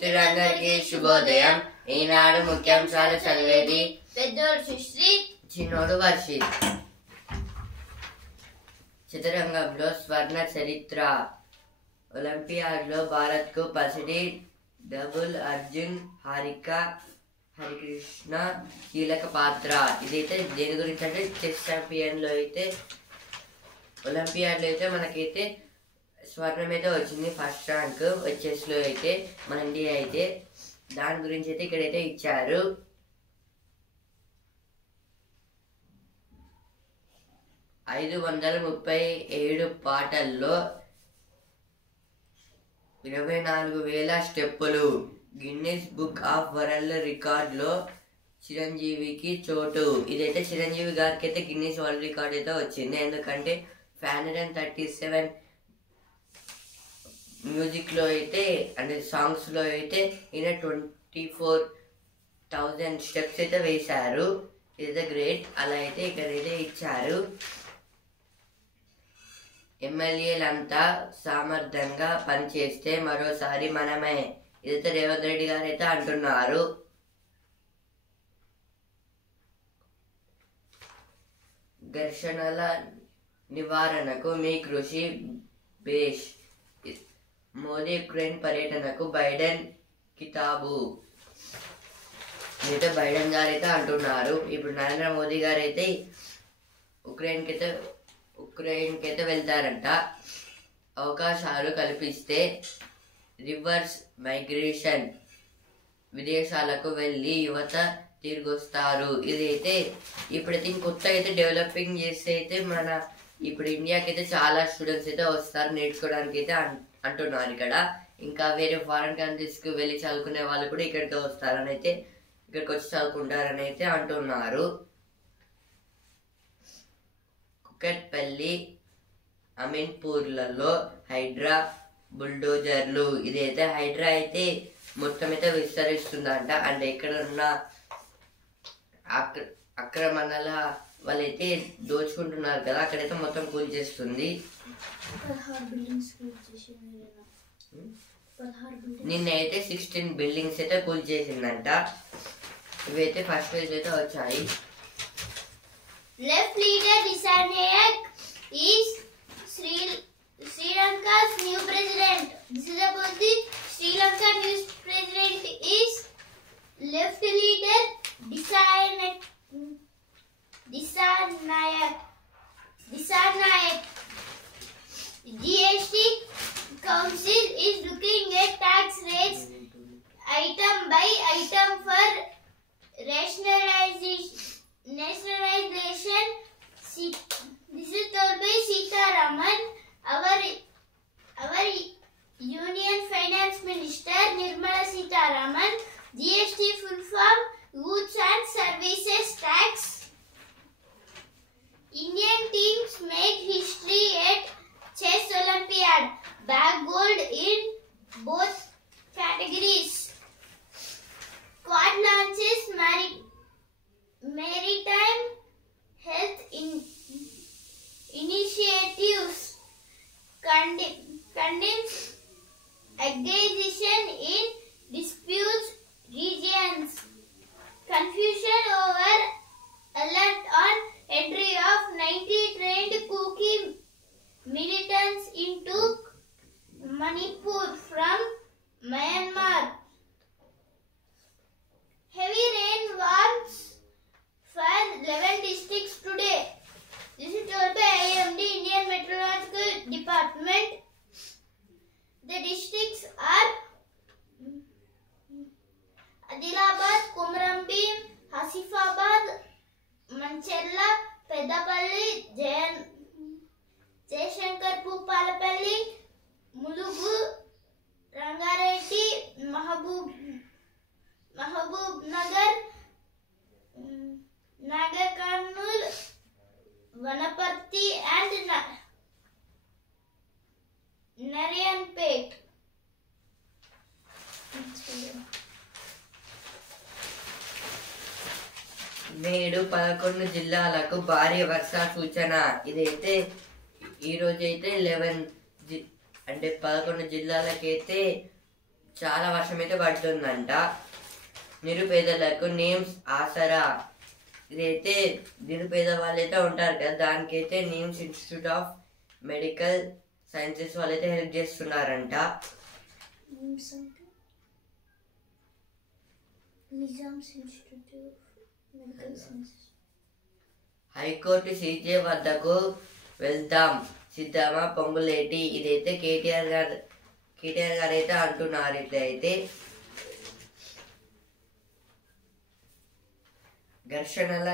మిత్రులందరికీ శుభోదయం. ఈనాడు ముఖ్యాంశాలు చదివేది పెద్దోడు సుశ్రీత్, చిన్నోడు వర్షిత్. చతురంగంలో స్వర్ణ చరిత్ర. ఒలింపియాడ్లో భారత్కు పసిడి డబుల్ అర్జున్ హరికృష్ణ కీలక పాత్ర. ఇదైతే దేని గురించి అంటే చెస్ ఛాంపియన్లో అయితే ఒలింపియాడ్లో అయితే మనకైతే స్వర్ణం అయితే వచ్చింది, ఫస్ట్ ర్యాంక్ చెస్లో అయితే మన ఇండియా అయితే. దాని గురించి అయితే ఇక్కడైతే ఇచ్చారు. ఐదు 537 పాటల్లో 24,000 స్టెప్పులు. గిన్నిస్ బుక్ ఆఫ్ వరల్డ్ రికార్డులో చిరంజీవికి చోటు. ఇదైతే చిరంజీవి గారికి అయితే గిన్నిస్ వరల్డ్ రికార్డ్ అయితే వచ్చింది, ఎందుకంటే 537 మ్యూజిక్లో అయితే అంటే సాంగ్స్లో అయితే ఈయన 24,000 స్టెప్స్ అయితే వేశారు. ఇదైతే గ్రేట్. అలా అయితే ఇక్కడైతే ఇచ్చారు. ఎమ్మెల్యేలంతా సామర్థ్యంగా పనిచేస్తే మరోసారి మనమే. ఇదైతే రేవంత్ రెడ్డి గారు అయితే అంటున్నారు. ఘర్షణల నివారణకు మీ కృషి బేష్. మోదీ యుక్రెయిన్ పర్యటనకు బైడెన్ కితాబు. అయితే బైడెన్ గారు అయితే అంటున్నారు. ఇప్పుడు నరేంద్ర మోదీ గారు అయితే ఉక్రెయిన్కి అయితే వెళ్తారంట. అవకాశాలు కల్పిస్తే రివర్స్ మైగ్రేషన్, విదేశాలకు వెళ్ళి యువత తిరిగొస్తారు. ఇదైతే ఇప్పుడైతే ఇంకొత్త అయితే డెవలపింగ్ చేస్తే అయితే మన ఇప్పుడు ఇండియాకి అయితే చాలా స్టూడెంట్స్ అయితే వస్తారు నేర్చుకోవడానికి అయితే అంటున్నారు ఇక్కడ. ఇంకా వేరే ఫారెన్ కంట్రీస్కి వెళ్ళి చదువుకునే వాళ్ళు కూడా ఇక్కడికి వస్తారని అయితే ఇక్కడికి వచ్చి చదువుకుంటారని అయితే అంటున్నారు. కుకట్పల్లి, అమీన్పూర్లలో హైడ్రా బుల్డోజర్లు. ఇదైతే హైడ్రా అయితే మొత్తం అయితే విస్తరిస్తుందంట. అంటే ఇక్కడ ఉన్న ఆక్రమణల వాళ్ళైతే దోచుకుంటున్నారు కదా, అక్కడైతే మొత్తం కూల్చేస్తుంది. నిన్నైతే 16 బిల్డింగ్స్ అయితే కూల్చేసిందంట. ఇవైతే ఫస్ట్ పేజ్ అయితే వచ్చాయి. left leader Disanayak is Sri Lanka's new president. This is about the Sri Lanka new president is left leader Disanayak. GST Council is looking at tax rates item by item for nationalization. This is told by Sitaraman. Our Union Finance Minister Nirmala Sitaraman. GST full form Goods and Services Tax. Indian teams make history at Chess Olympiad. Bag gold in both categories. Quad launches maritime health initiatives. Condemns aggregation in disputes regions. Confusion over alert on entry of 90 trained Kuki militants into Manipur from Myanmar. Heavy rain warns for 11 districts today. This is told by IMD, Indian Meteorological Department. The districts are Adilabad, Kumrambim, Hasifabad, Mancherla, Pedapalli, Jayashankar, Pupalapalli, Mulugu, Rangareddy, Mahabub Nagar, Nagar Karnool, Vanaparthi and Narayanpet. నేడు 11 జిల్లాలకు భారీ వర్ష సూచన. ఇదైతే ఈ రోజు అయితే 11 అంటే 11 జిల్లాలకైతే చాలా వర్షం అయితే పడుతుందంట. నిరుపేదలకు నేమ్స్ ఆసరా, ఇదైతే నిరుపేద వాళ్ళైతే ఉంటారు కదా, దానికైతే names institute of medical sciences వాళ్ళైతే హెల్ప్ చేస్తున్నారంట. హైకోర్టు సీజే వద్దకు వెళ్దాం సిద్ధమా పొంగులేటి, ఇదైతే కేటీఆర్ గారు అయితే అంటున్నారు. ఇట్లయితే ఘర్షణల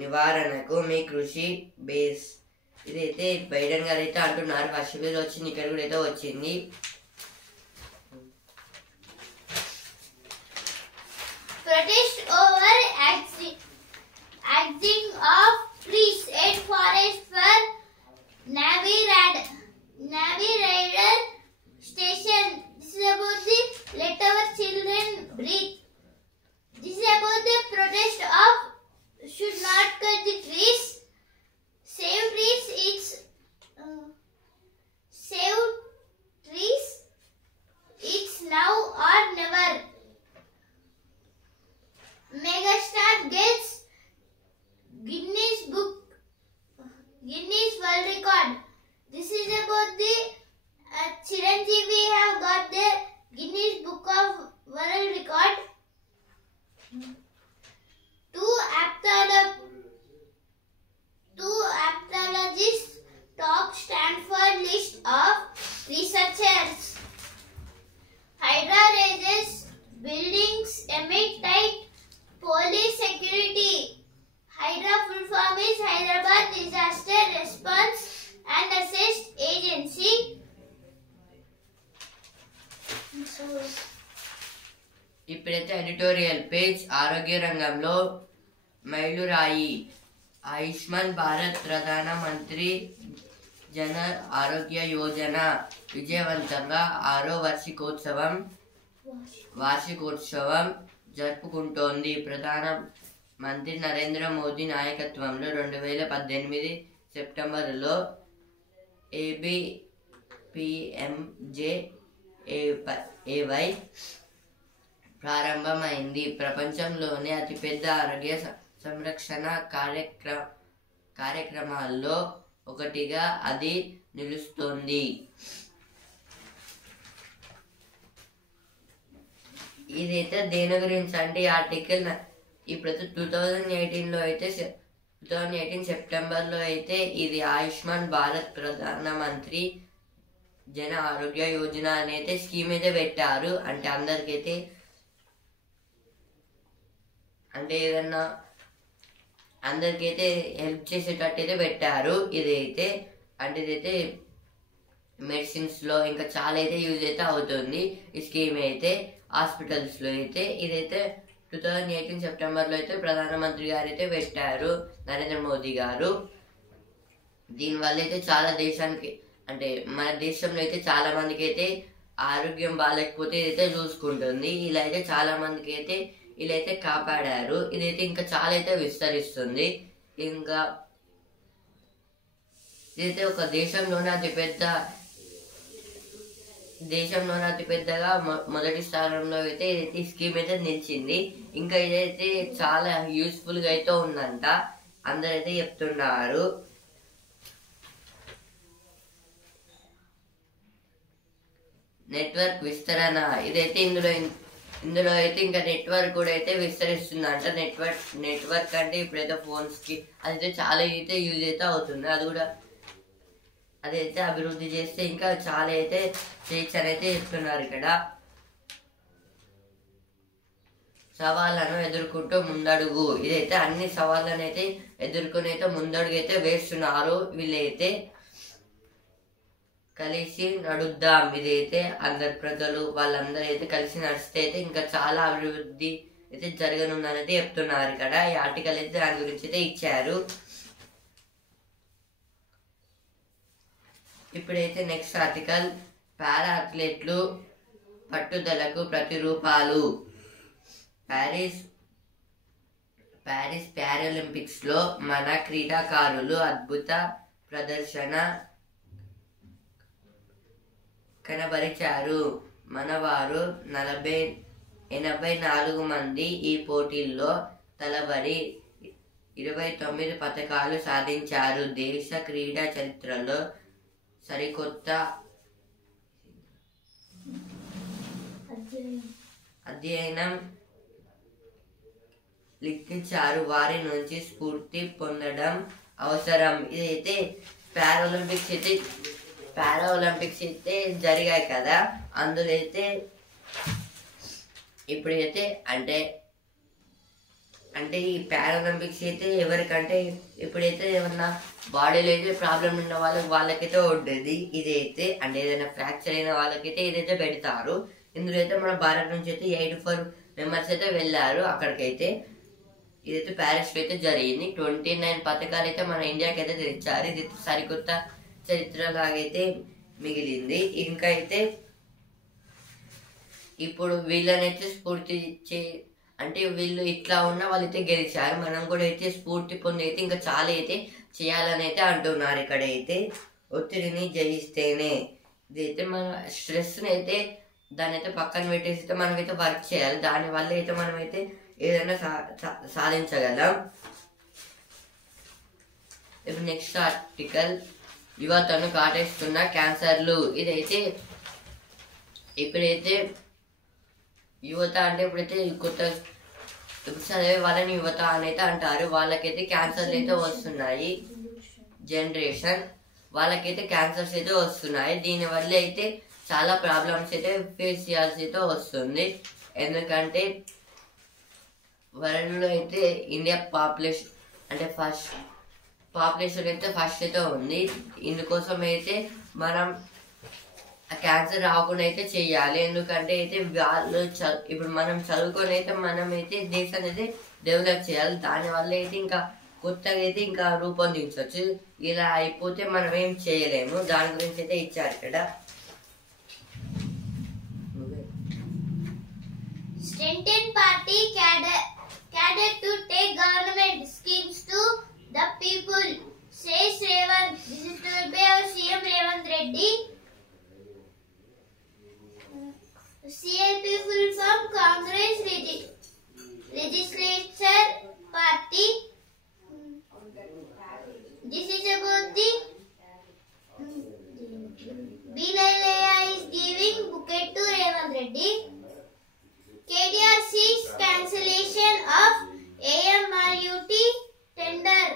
నివారణకు మీ కృషి బేస్, ఇదైతే బైడెన్ గారు అయితే అంటున్నారు. ఫస్ట్ పేజ్ వచ్చింది, ఇక్కడ కూడా అయితే వచ్చింది. Protest over axing of trees at forest for Navy Rider Station. This is about the Let Our Children Breathe. This is about the protest of should not cut the trees. Save trees. It's save trees. It's now or never. Megastar gets Guinness World Record. This is about the Chiranjeevi have got the Guinness Book of World Record. Two aptologists top Stanford list of researchers. Hydra raises buildings amid tight police security. Hydra full form is Hyderabad Disaster Response and Assist Agency. ఇప్పుడైతే editorial page ఆరోగ్య రంగంలో మైలురాయి. ఆయుష్మాన్ భారత్ ప్రధాన మంత్రి జన ఆరోగ్య యోజన విజయవంతంగా 6వ వార్షికోత్సవం జరుపుకుంటోంది. ప్రధాన మంత్రి నరేంద్ర మోదీ నాయకత్వంలో 2018 సెప్టెంబర్లో ABPMJAY ప్రారంభమైంది. ప్రపంచంలోనే అతిపెద్ద ఆరోగ్య సంరక్షణ కార్యక్రమాల్లో ఒకటిగా అది నిలుస్తోంది. ఇదైతే దేని గురించి అంటే ఈ ఆర్టికల్ ఇప్పుడు 2018 సెప్టెంబర్లో అయితే ఇది ఆయుష్మాన్ భారత్ ప్రధానమంత్రి జన ఆరోగ్య యోజన అనేది స్కీమ్ అయితే పెట్టారు. అంటే అందరికైతే అంటే ఏదన్నా అందరికైతే హెల్ప్ చేసేటట్టు అయితే పెట్టారు. ఇదైతే అంటే ఇదైతే మెడిసిన్స్లో ఇంకా చాలా అయితే యూజ్ అయితే అవుతుంది. ఈ స్కీమ్ అయితే హాస్పిటల్స్లో అయితే ఇదైతే 2018 సెప్టెంబర్లో అయితే ప్రధానమంత్రి గారు అయితే పెట్టారు, నరేంద్ర మోదీ గారు. దీనివల్ల అయితే చాలా దేశానికి అంటే మన దేశంలో అయితే చాలా మందికి అయితే ఆరోగ్యం బాగాలేకపోతే ఇదైతే చూసుకుంటుంది. ఇలా అయితే చాలా మందికి అయితే ఇలా అయితే కాపాడారు. ఇదైతే ఇంకా చాలా అయితే విస్తరిస్తుంది. ఇంకా ఇదైతే ఒక దేశంలోనే అతిపెద్దగా మొదటి స్థానంలో అయితే ఇదైతే ఈ స్కీమ్ అయితే నిలిచింది. ఇంకా ఇదైతే చాలా యూస్ఫుల్ గా అయితే ఉందంట, అందరైతే చెప్తున్నారు. నెట్వర్క్ విస్తరణ, ఇదైతే ఇందులో అయితే ఇంకా నెట్వర్క్ కూడా అయితే విస్తరిస్తుందంట. నెట్వర్క్ అంటే ఇప్పుడైతే ఫోన్స్ కి అదైతే చాలా అయితే యూజ్ అయితే అవుతుంది. అది కూడా అదైతే అభివృద్ధి చేస్తే ఇంకా చాలా అయితే చేయొచ్చు అని అయితే చెప్తున్నారు. ఇక్కడ సవాళ్ళను ఎదుర్కొంటూ ముందడుగు, ఇదైతే అన్ని సవాళ్ళను అయితే ఎదుర్కొని అయితే ముందడుగు అయితే వేస్తున్నారు. వీళ్ళైతే కలిసి నడుద్దాం, ఇదైతే అందరు ప్రజలు వాళ్ళందరూ అయితే కలిసి నడిస్తే అయితే ఇంకా చాలా అభివృద్ధి అయితే జరగనుందని అయితే చెప్తున్నారు. ఇక్కడ ఈ ఆర్టికల్ అయితే దాని గురించి అయితే ఇచ్చారు. ఇప్పుడైతే నెక్స్ట్ ఆర్టికల్ పారా అథ్లెట్లు పట్టుదలకు ప్రతిరూపాలు. ప్యారిస్ ప్యారాలింపిక్స్ లో మన క్రీడాకారులు అద్భుత ప్రదర్శన కనబరిచారు. మనవారు 84 మంది ఈ పోటీల్లో తలబడి 29 పతకాలు సాధించారు. దేశ క్రీడా చరిత్రలో సరికొత్త అధ్యయనం లిఖించారు. వారి నుంచి స్ఫూర్తి పొందడం అవసరం. ఇదైతే పారాలింపిక్స్ అయితే జరిగాయి కదా, అందులో అయితే ఇప్పుడైతే అంటే ఈ పారాలింపిక్స్ అయితే ఎవరికంటే ఇప్పుడైతే ఏమన్నా బాడీలో అయితే ప్రాబ్లం ఉన్న వాళ్ళకైతే ఉంటుంది. ఇదైతే అంటే ఏదైనా ఫ్రాక్చర్ అయిన వాళ్ళకైతే ఇదైతే పెడతారు. ఇందులో అయితే మన భారత్ నుంచి అయితే 84 మెంబర్స్ అయితే వెళ్ళారు అక్కడికైతే. ఇదైతే ప్యారిస్ లో అయితే జరిగింది. 29 పథకాలు అయితే మన ఇండియాకి అయితే తెచ్చారు. ఇది సరికొత్త చరిత్ర లాగైతే మిగిలింది. ఇంకా అయితే ఇప్పుడు వీళ్ళనైతే స్ఫూర్తి అంటే వీళ్ళు ఇట్లా ఉన్న వాళ్ళైతే గెలిచారు. మనం కూడా అయితే స్ఫూర్తి పొంది అయితే ఇంకా చాలా అయితే చేయాలని అయితే అంటున్నారు. ఇక్కడ అయితే ఒత్తిడిని జయిస్తేనే ఇదైతే మన స్ట్రెస్ అయితే దాని అయితే పక్కన పెట్టేసి మనమైతే వర్క్ చేయాలి. దానివల్ల అయితే మనమైతే ఏదైనా సాధించగలం. ఇప్పుడు నెక్స్ట్ ఆర్టికల్, యువతను కాటేస్తున్న క్యాన్సర్లు. ఇదైతే ఇప్పుడైతే యువత అంటే ఇప్పుడైతే ఇప్పుడు చదివే వాళ్ళని యువత అని అయితే అంటారు. వాళ్ళకైతే క్యాన్సర్లు అయితే వస్తున్నాయి. జనరేషన్ వాళ్ళకైతే క్యాన్సర్స్ అయితే వస్తున్నాయి. దీనివల్ల అయితే చాలా ప్రాబ్లమ్స్ అయితే ఫేస్ చేయాల్సి అయితే వస్తుంది. ఎందుకంటే వరల్డ్లో అయితే ఇండియా పాపులేషన్ అంటే పాపులేషన్ అయితే ఫస్ట్ అయితే ఉంది. ఇందుకోసం అయితే మనం క్యాన్సర్ రాకుండా అయితే చెయ్యాలి. ఎందుకంటే అయితే వాళ్ళు ఇప్పుడు మనం చదువుకొని అయితే మనం అయితే దేశాన్ని అయితే డెవలప్ చేయాలి. దానివల్ల అయితే ఇంకా కొత్తగా అయితే ఇంకా రూపొందించవచ్చు. ఇలా అయిపోతే మనం ఏం చేయలేము. దాని గురించి అయితే ఇచ్చారు ఇక్కడ. Strengthen party cadre to take government schemes to the people, says Revant. This is told by our CM Revant Reddy. CLP full form Congress Legislature Party. This is about the BNLA is giving bouquet to Revant Reddy. KDR seeks cancellation of AMRUT tender.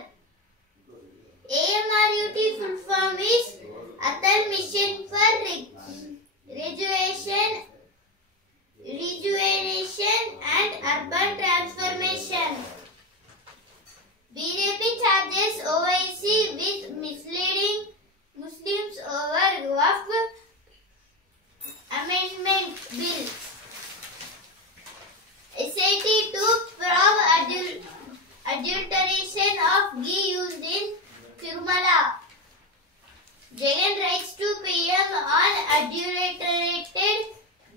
AMRUT full form is Atal Mission for Rejuvenation and Urban Transformation. BJP charges OIC with misleading Muslims over Waqf Amendment Bill. SIT to probe adulteration of ghee used in Tirumala. Jagan writes to PM on adulterated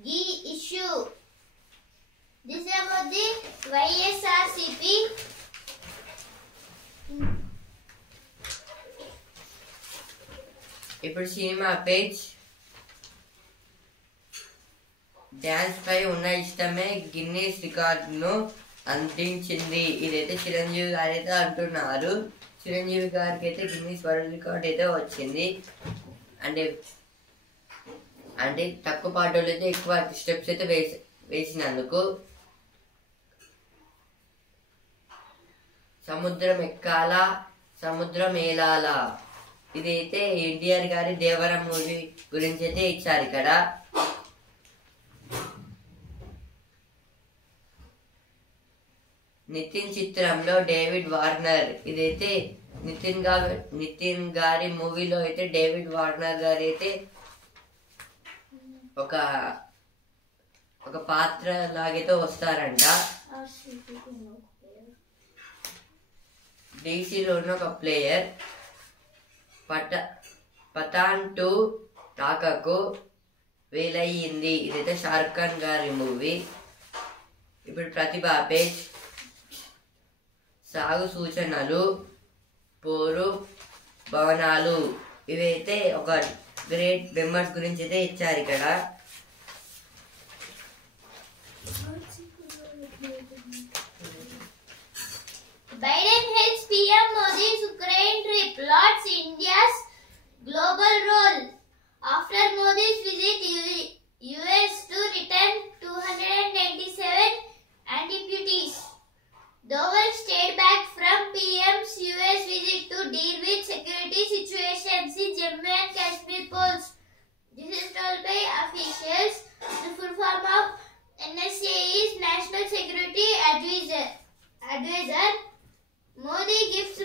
ghee issue. This is about the YSRCP. ఇప్పుడు cinema page. Dance పై ఉన్న ఇష్టమే Guinness రికార్డును అందించింది. ఇదైతే చిరంజీవి గారు అయితే అంటున్నారు. చిరంజీవి గారికి అయితే గిన్నీస్ వరల్డ్ రికార్డ్ అయితే వచ్చింది. అంటే తక్కువ పాటలు అయితే ఎక్కువ స్టెప్స్ అయితే వేసినందుకు. సముద్రం ఎక్కాలా సముద్రం ఏలాలా. ఇదైతే ఎన్టీఆర్ గారి దేవరం మూవీ గురించి అయితే ఇచ్చారు ఇక్కడ. నితిన్ చిత్రంలో డేవిడ్ వార్నర్. ఇదైతే నితిన్ గారి మూవీలో అయితే డేవిడ్ వార్నర్ గారు అయితే ఒక పాత్ర లాగైతే వస్తారంట. డీసీలోని ఒక ప్లేయర్. పఠాన్ 2 టాకాకు వేలయ్యింది. ఇదైతే షారుఖ్ ఖాన్ గారి మూవీ. ఇప్పుడు ప్రతిభా పేజ్. సాగు సూచనలు, పోరు భవనాలు. ఇవైతే ఒక గ్రేట్ మెంబర్స్ గురించి అయితే ఇచ్చారు ఇక్కడ. Biden hails PM Modi's Ukraine trip, lauds India's global role. After Modi's visit US to return 297 amputees. Doval stayed back from PM's US visit to deal with security situations in Jammu and Kashmir polls. This is told by officials. The full form of NSA is National Security Advisor. Modi gives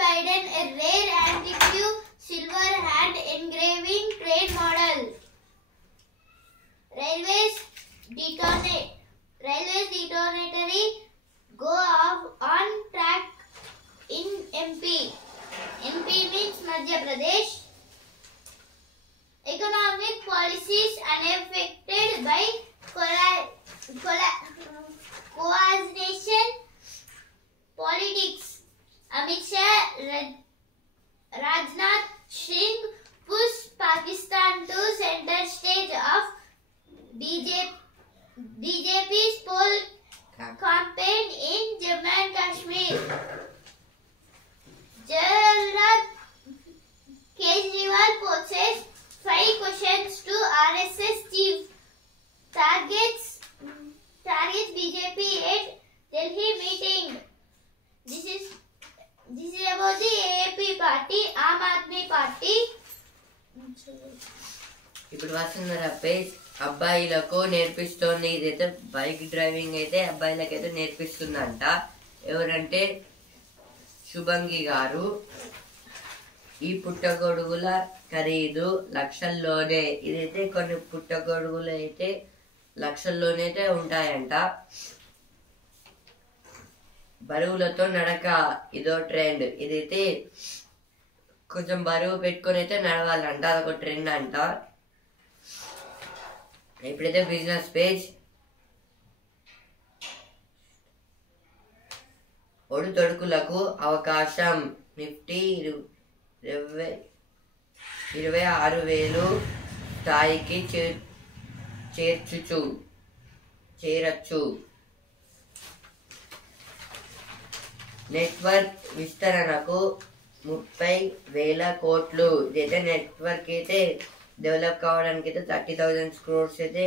Biden a rare antique silver hand engraving train model. Railways detonatory go off on track in MP. MP means Madhya Pradesh. Economic policies unaffected by coordination politics. Amit Shah, Rajnath Singh push Pakistan to center stage of BJP's poll campaign in Jammu and Kashmir. Jalal Kejriwal poses 5 questions to RSS chief. Targets BJP at Delhi meeting. This is about the AAP party, Aam Aadmi party. ఇప్పుడు వస్తున్న page అబ్బాయిలకు నేర్పిస్తోంది. ఇదైతే bike driving అయితే అబ్బాయిలకైతే నేర్పిస్తుందంట. ఎవరంటే శుభంగి గారు. ఈ పుట్టగొడుగుల ఖరీదు లక్షల్లోనే. ఇదైతే కొన్ని పుట్టగొడుగులు అయితే లక్షల్లోనే అయితే ఉంటాయంట. బరువులతో నడక ఇదో ట్రెండ్. ఇదైతే కొంచెం బరువు పెట్టుకొని అయితే నడవాలంట. అదొక ట్రెండ్ అంట. ఇప్పుడైతే బిజినెస్ పేజ్. ఒడుతొడుకులకు అవకాశం. నిఫ్టీ 26,000 స్థాయికి చేరచ్చు. నెట్వర్క్ విస్తరణకు 30,000 కోట్లు. ఇదైతే నెట్వర్క్ అయితే డెవలప్ కావడానికి అయితే 30,000 crores అయితే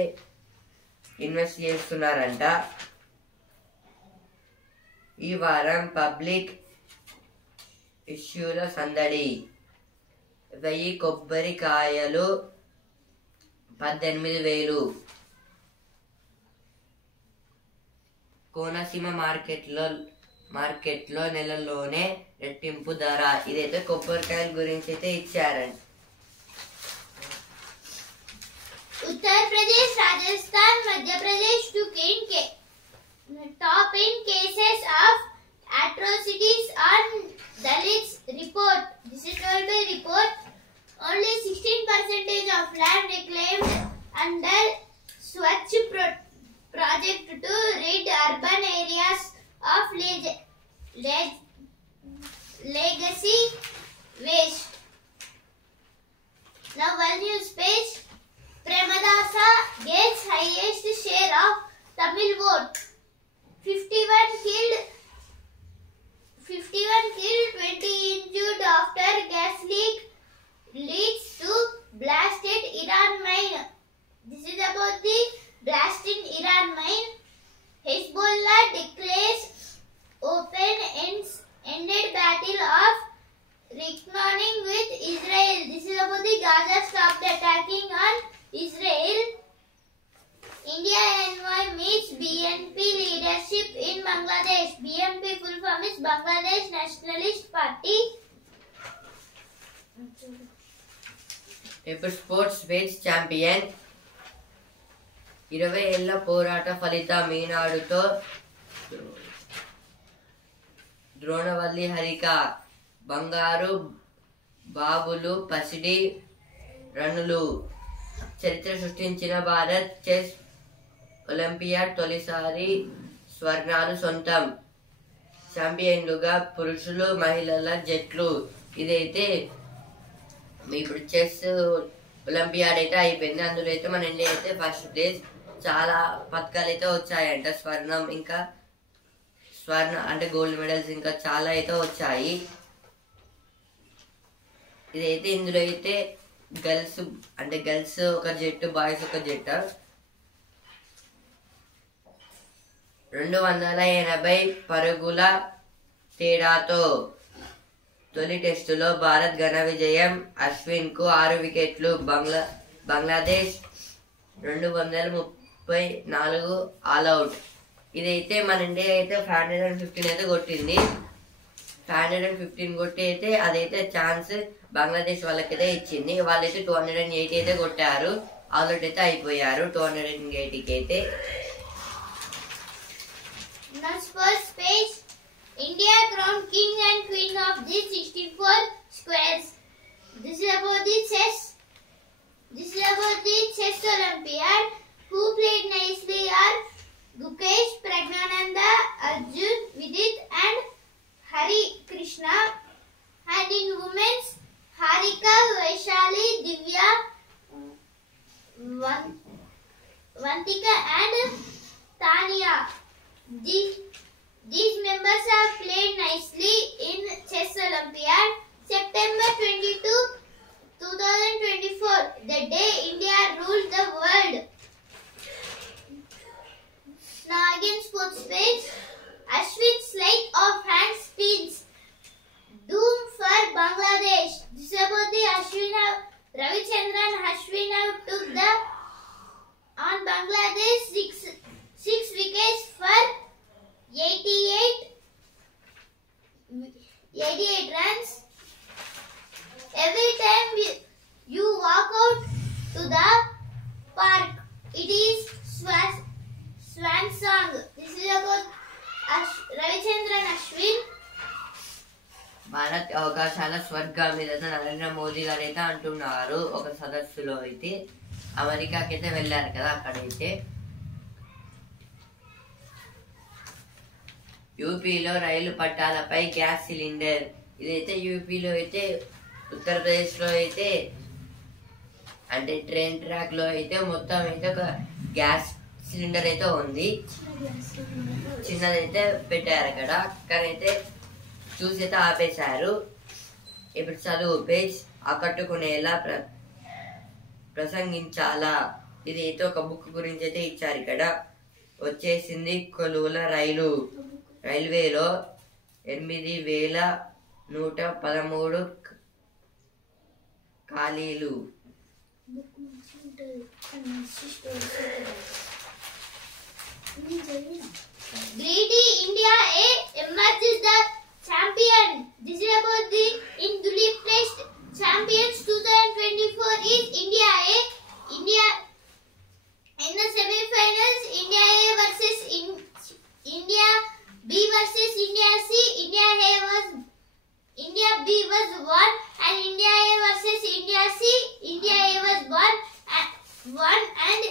ఇన్వెస్ట్ చేస్తున్నారంట. ఈ వారం పబ్లిక్ ఇష్యూల సందడి. 1000 కొబ్బరికాయలు 18,000. కోనసీమ మార్కెట్లో నెలలోనే రెట్టింపు ధర. ఇదైతే కొబ్బరికాయల గురించి అయితే ఇచ్చారండి. Uttar Pradesh, Rajasthan, Madhya Pradesh took top in cases of atrocities on Dalits report. This is told by report. Only 16% of land reclaimed under Swachh project to rid urban areas of legacy waste. Now one news page. Premadasa gets highest share of Tamil vote. 51 killed, 20 injured after gas leak leads to blasted Iran mine. This is about the blast in Iran mine. Hezbollah declares open-ended battle of reckoning with Israel. This is about the Gaza stopped attacking on Israel. India envoy meets BNP leadership in Bangladesh. BNP full form is Bangladesh Nationalist Party. ఇప్పుడు sports page. Champion 20 ఏళ్ల పోరాట ఫలితం. ఈనాడుతో ద్రోణవల్లి హరిక బంగారు బాబులు పసిడి రన్నులు. చరిత్ర సృష్టించిన Bharat chess olympiad తొలిసారి స్వర్ణాలు సొంతం. ఛాంపియన్లుగా పురుషులు మహిళల జట్లు. ఇదైతే ఇప్పుడు చెస్ ఒలింపియాడ్ అయితే అయిపోయింది. అందులో అయితే మన ఇండియా అయితే ఫస్ట్ ప్లేస్. చాలా పథకాలు అయితే వచ్చాయంట. స్వర్ణ అంటే గోల్డ్ మెడల్స్ ఇంకా చాలా అయితే వచ్చాయి. ఇదైతే ఇందులో అయితే గర్ల్స్ ఒక జట్టు, బాయ్స్ ఒక జట్టు. 280 పరుగుల తేడాతో తొలి టెస్టులో భారత్ ఘన విజయం. అశ్విన్ కు 6 వికెట్లు. బంగ్లాదేశ్ 234 ఆల్అౌట్. ఇదైతే మన ఇండియా అయితే 515 అయితే కొట్టింది. 515 కొట్టి అయితే అదైతే ఛాన్స్ బంగ్లాదేశ్ వాళ్ళకైతే ఇచ్చింది. వాళ్ళైతే 280 అయితే కొట్టారు. ఆల్అౌట్ అయితే అయిపోయారు 280కి అయితే. First page, India crowned king and queen of the 64 squares. This is about the chess Olympiad. Who played nicely are Gukesh, Pragnananda, Arjun, Vidit and Hari Krishna. And in women's, Harika, Vaishali, Divya, Vantika and Tanya. These members have played nicely in Chess Olympiad. September 22, 2024, the day India ruled the world. Now again sports page. Ashwin sleight of hand spins. Doom for Bangladesh. This is about the Ravichandran Ashwin took the on Bangladesh 6 wickets for 88 runs. Every time you walk out to the park, it is swan song. This is about Ravichandran Ashwin. Bharat అవకాశాల స్వర్గం మీద నరేంద్ర మోదీ గారు అయితే అంటున్నారు. ఒక సదస్సులో అయితే అమెరికాకి అయితే వెళ్ళారు కదా, అక్కడైతే యూపీలో రైలు పట్టాలపై గ్యాస్ సిలిండర్. ఇదైతే యూపీలో అయితే ఉత్తరప్రదేశ్ లో అయితే అంటే ట్రైన్ ట్రాక్ లో అయితే మొత్తం అయితే ఒక గ్యాస్ సిలిండర్ అయితే ఉంది. చిన్నదైతే పెట్టారు అక్కడ. అక్కడైతే చూసి అయితే ఆపేశారు. ఇప్పుడు చదువు పేజ్. ఆకట్టుకునేలా ప్రసంగించాలా. ఇది అయితే ఒక బుక్ గురించి అయితే ఇచ్చారు ఇక్కడ. వచ్చేసింది కొలువుల రైల్వేలో 8113 ఖాళీలు. Greedy India emerges the champion. This is about the in Duleep placed champions 2024 is India A. India in the semi-finals, India A versus India B versus India C. India B was won and India A versus India C. India A was won and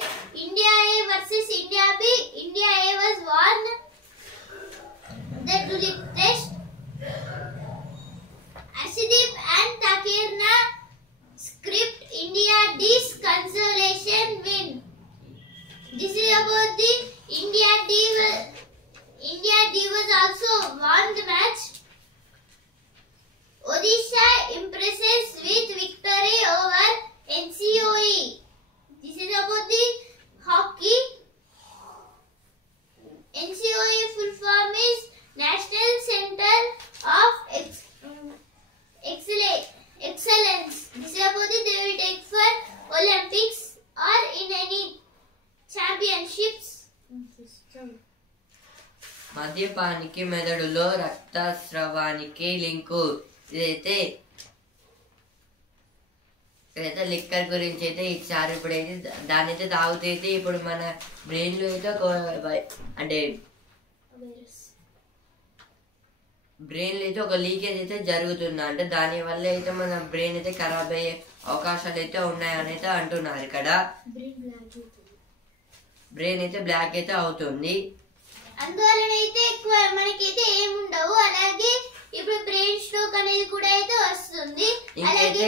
India A versus India B. India A was won the Duleep test. Arshdeep and Takirna script India D's consolation win. This is about the India D was also won the match. Odisha impresses with victory over NCOE. This is about the hockey. NCOE full form is National Center of Excellence. This is about the they will take for Olympics or in any championships. మద్యపానికి మెదడులో రక్తస్రావానికి link. ఇదైతే liquor గురించి అయితే ఇచ్చారు. ఇప్పుడైతే దాని అయితే తాగుతైతే ఇప్పుడు మన బ్రెయిన్ లో అయితే అంటే బ్రెయిన్ లో అయితే ఒక లీకేజ్ అయితే జరుగుతుంది. అంటే దాని వల్ల అయితే మన బ్రెయిన్ అయితే ఖరాబ్ అయ్యే అవకాశాలు అయితే ఉన్నాయని అయితే అంటున్నారు ఇక్కడ. బ్రెయిన్ అయితే బ్లాక్ అయితే అవుతుంది. అందువలన అయితే ఎక్కువ మనకైతే ఏముండవు. అలాగే ఇప్పుడు బ్రెయిన్ స్ట్రోక్ అనేది కూడా అయితే వస్తుంది. ఇంకైతే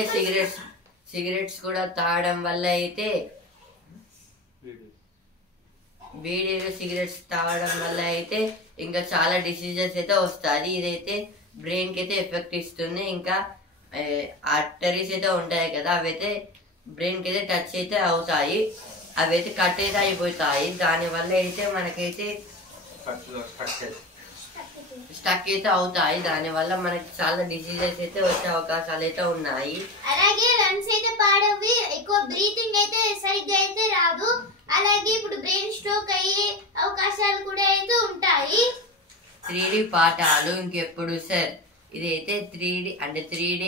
సిగరెట్స్ కూడా తాగడం వల్ల అయితే బీడీలు సిగరెట్స్ తాగడం వల్ల అయితే ఇంకా చాలా డిసీజెస్ అయితే వస్తాయి. ఇదైతే బ్రెయిన్కి అయితే ఎఫెక్ట్ ఇస్తుంది. ఇంకా ఆర్టరీస్ అయితే ఉంటాయి కదా, అవైతే బ్రెయిన్కి అయితే టచ్ అయితే అవుతాయి, అవైతే కట్ అయితే అయిపోతాయి. దానివల్ల అయితే మనకైతే స్టక్ అయితే అవుతాయి. దానివల్ల మనకి చాలా డిసీజెస్ అయితే వచ్చే అవకాశాలు అయితే ఉన్నాయి. అలాగే లంగ్స్ అయితే పాడవి, ఎక్కువ బ్రీతింగ్ అయితే సరిగ్గా అయితే రాదు. అలాగే ఇప్పుడు బ్రెయిన్ స్ట్రోక్ అయ్యే అవకాశాలు కూడా అయితే ఉంటాయి. 3D పాఠాలు ఇంకెప్పుడు సార్? ఇదైతే 3D అంటే 3D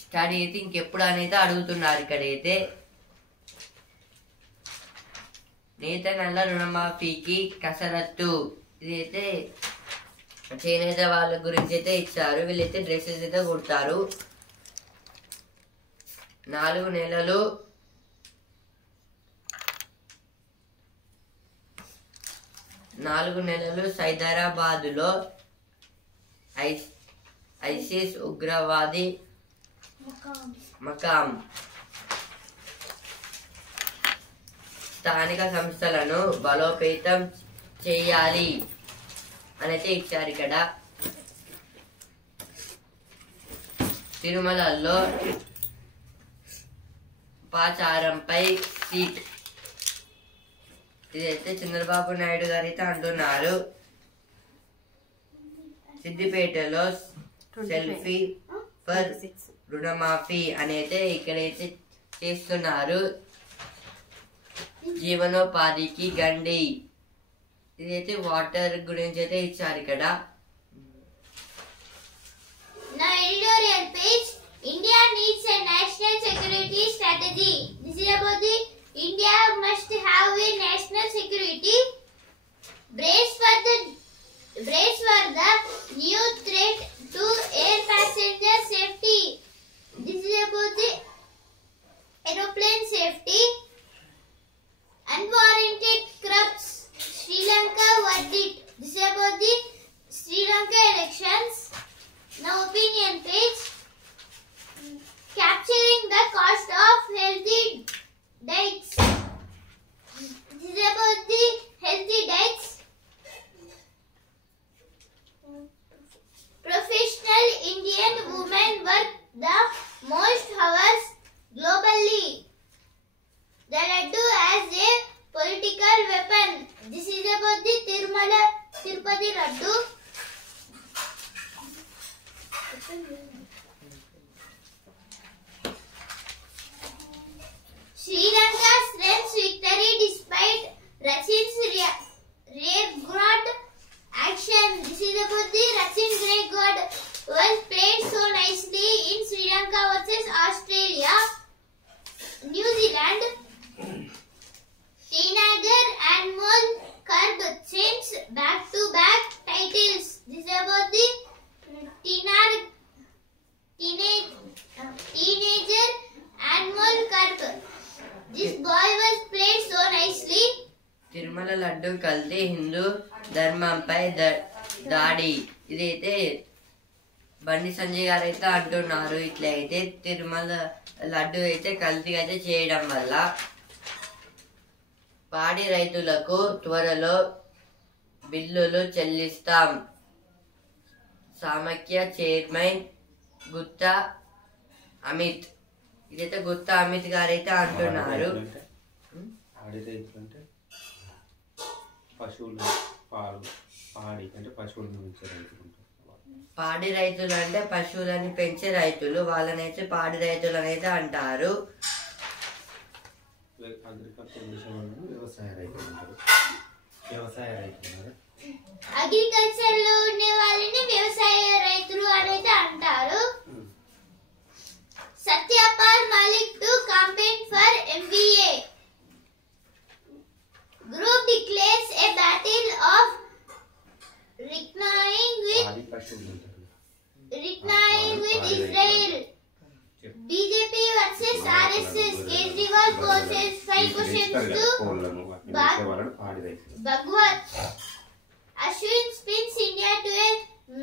స్టడీ అయితే ఇంకెప్పుడు అనేది అడుగుతున్నారు. ఇక్కడైతే నేత నల్ల రుణమాఫీకి కసరత్తు, ఇదైతే చేనేత వాళ్ళ గురించి అయితే ఇచ్చారు. వీళ్ళైతే డ్రెస్సెస్ అయితే కుడతారు. 4 నెలలు సైదరాబాదులో ఐసిస్ ఉగ్రవాది మకాం స్థానిక సంస్థలను బలోపేతం చేయాలి అనైతే ఇచ్చారు. ఇక్కడ తిరుమలలో పాచారంపై సీట్, ఇదైతే చంద్రబాబు నాయుడు గారు అయితే అంటున్నారు. సిద్దిపేటలో సెల్ఫీ ఫర్ రుణమాఫీ అనేది ఇక్కడైతే చేస్తున్నారు. జీవనోపాధికి గండి, ఇదైతే వాటర్ గురించి అయితే ఇచ్చారు ఇక్కడ. Now editorial page. India needs a national security strategy. This is about the India must have a national security. Brace for the new threat to air passenger safety. This is about the aeroplane safety. Unwarranted corrupts. Sri Lanka verdict. This is about the Sri Lanka elections. Now opinion page. Capturing the cost of healthy diets. This is about the healthy diets. Professional Indian women work the most hours globally. The Laddu as a political weapon. This is about the Tirupati Laddu. Sri Lanka strengths victory despite Russia's rearguard action. This is about the Russian rearguard was played so nicely in Sri Lanka versus Australia. New Zealand. Teenager Anmol Karb since back-to-back titles. This is about the teenager Anmol Karb. This boy was played so nicely. Tirumala laddu కల్తీ, హిందూ ధర్మంపై దాడి, ఇదైతే బండి సంజయ్ గారు అయితే అంటున్నారు. ఇట్లా అయితే తిరుమల లడ్డు అయితే కల్తీ అయితే చేయడం వల్ల పాడి రైతులకు త్వరలో బిల్లులు చెల్లిస్తాం. సమాఖ్య చైర్మన్ గుత్తా అమిత్, ఇదైతే గుత్తా అమిత్ గారు అయితే అంటున్నారు. పాడి రైతులు అంటే పశువులని పెంచే రైతులు, వాళ్ళనైతే పాడి రైతులు అనేది అంటారు. అగ్రికల్చర్ లో ఉండే వాళ్ళని వ్యవసాయ రైతులు అనేది అంటారు. Satyapal Malik to campaign for MBA. Group declares a battle of reckoning with Israel. BJP versus RSS. Kejriwal poses 5 questions to Bhagwat. Ashwin spins India to a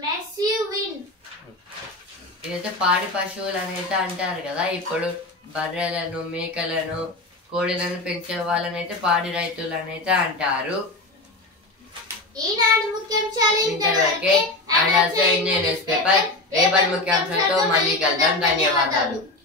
massive win. ఇదైతే పాడి పశువులు అనేది అంటారు కదా. ఇప్పుడు బర్రెలను, మేకలను కోడిలను పెంచే వాళ్ళనైతే పాడి రైతులనైతే అంటారు. ఈనాడు ముఖ్యాంశాలు ఇంతవరకే. And also Indian news paper రేపటి ముఖ్యాంశాలతో మళ్ళీ కలుద్దాం. ధన్యవాదాలు.